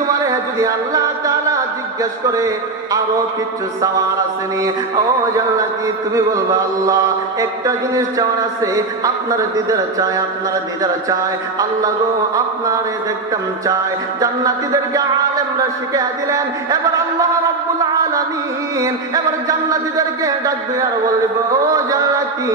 তোমারে যদি আল্লাহ তাআলা জিজ্ঞেস করে, আরও কিছু চাওয়ার আসেনি ও জান্নাতি, তুমি বলবা, আল্লাহ, একটা জিনিস চাওয়ার আছে, আপনার দিদার চাই আপনার দিদার চাই আল্লাহ গো, আপনারে দেখতাম চায়। জান্নাতীদেরকে আলেমরা শিখে দিলেন। এবার আল্লাহ রাব্বুল আলামিন, এবার জান্নাতীদেরকে ডাকবে আর বলবে, ও জান্নাতি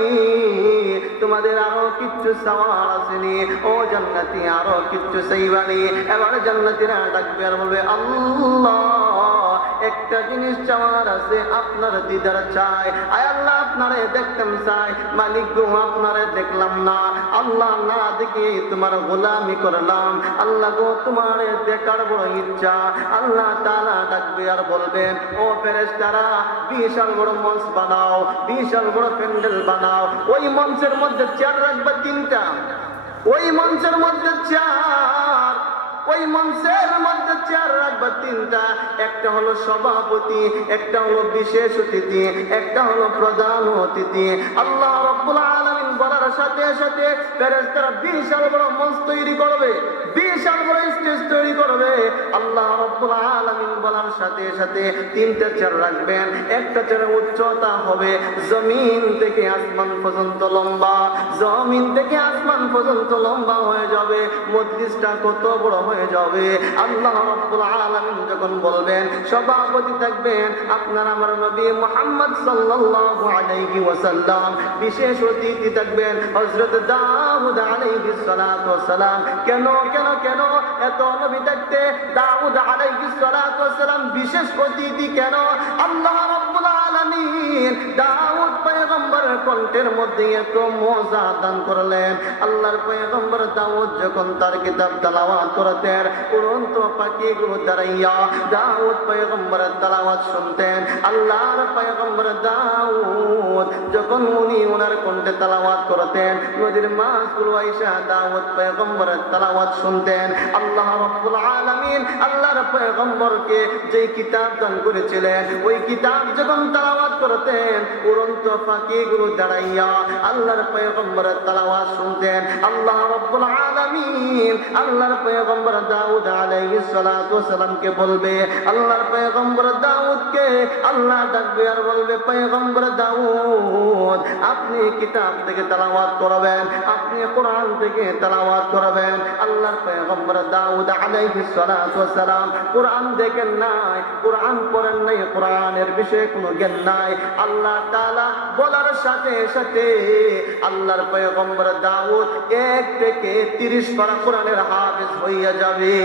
তোমাদের আরও কিচ্ছু চাওয়ার আসেনি। ও জান্নাতি, আরও কিচ্ছু চাইবানি। এবার জান্নাতীরা ডাকবে আর বলবে, আল্লাহ। একটা জিনিস চাওয়ার আছে, আপনার দিদার চাই। আয় আল্লাহ, আপনারে দেখতাম চাই। মালিক গো, আপনারে দেখলাম না। আল্লাহ না দেখে তোমার গোলামি করলাম। আল্লাহ গো, তোমার দেখার বড় ইচ্ছা। আল্লাহ তালা ডাকবে আর বলবেন, ও ফেরেশতারা, বিশাল বড় মঞ্চ বানাও, বিশাল বড় প্যান্ডেল বানাও। ওই মঞ্চের মধ্যে চেয়ার রাখবে তিনটা। ওই মঞ্চের মধ্যে চেয়ার ওই মঞ্চের মধ্যে চেয়ার রাখবে তিনটা। একটা হলো সভাপতি, একটা হলো বিশেষ অতিথি, একটা হলো প্রধান অতিথি। আল্লাহ রব্বুল আলমিন বলার সাথে সাথে বিশাল বড় মঞ্চ তৈরি করবে। বিশাল আল্লাহ আলামিন বলার সাথে সাথে তিনটা চার রাখবেন। একটা চারের উচ্চতা হবে জমিন থেকে আসমান পর্যন্ত লম্বা। জমিন থেকে আসমান পর্যন্ত লম্বা হয়ে যাবে। মজলিসটা কত বড় হয়ে যাবে। আল্লাহ রব্বুল আলামিন যখন বলবেন, সভাপতি থাকবেন, আপনার আমার নবী মুহাম্মদ সাল্লাল্লাহু আলাইহি ওয়াসাল্লাম, বিশেষ অতিথি থাকবেন, হযরত দাউদ আলাইহিস সালাতু ওয়াসালাম। কেন কেন কেন? এত নবী থাকতে দাউদ আলাইহিস সালাতু ওয়াসালাম বিশেষ অতিথি কেন? আল্লাহ রাব্বুল আলামিন দাউদ পয়গম্বরের কণ্ঠের মধ্যে এত মজা দান করলেন। আল্লাহর পয়গম্বর দাউদ যখন তার কিতাব তেলাওয়াত করতেন, উড়ন্ত পাখিগুলো দাঁড়াইয়া দাউদ পয়গম্বরের তেলাওয়াত শুনতেন। আল্লাহর পয়গম্বর দাউদ যখন উনি ওনার কণ্ঠে তেলাওয়াত করতেন, নদীর মাছগুলো আইসা দাউদ পয়গম্বরের তেলাওয়াত শুনতেন। আল্লাহ রাব্বুল আলামিন আল্লাহর পয়গম্বরকে যে কিতাব দান করেছিলেন, ওই কিতাব যখন তেলাওয়াত করতেন, উড়ন্ত পাখিগুলো দাঁড়াইয়া আল্লাহর পয়গম্বরের তেলাওয়াত শুনতেন? আল্লাহ রব্বুল আলামিন আল্লাহর পয়গম্বর দাউদ আলাইহিস সালাতু ওয়াসালামকে বলবে, আল্লাহর পয়গম্বর দাউদকে আল্লাহ ডাকবে আর বলবে, পয়গম্বর দাউদ, আপনি কিতাব থেকে তালাওয়াত করবেন, আপনি কোরআন থেকে তেলাওয়াত করবেন। আল্লাহর পয়গম্বর দাউদ আলাইহিস সালাতু ওয়াসালাম, কোরআন দেখেন নাই, কোরআন পড়েন নাই, কোরআনের বিষয়ে কোনো জ্ঞান নাই। আল্লাহ তাআলা বলার সাথে সাথে আল্লাহর পয়গম্বর দাউদ এক থেকে তিরিশ পারা কোরআনের হাফেজ হইয়া যাবে।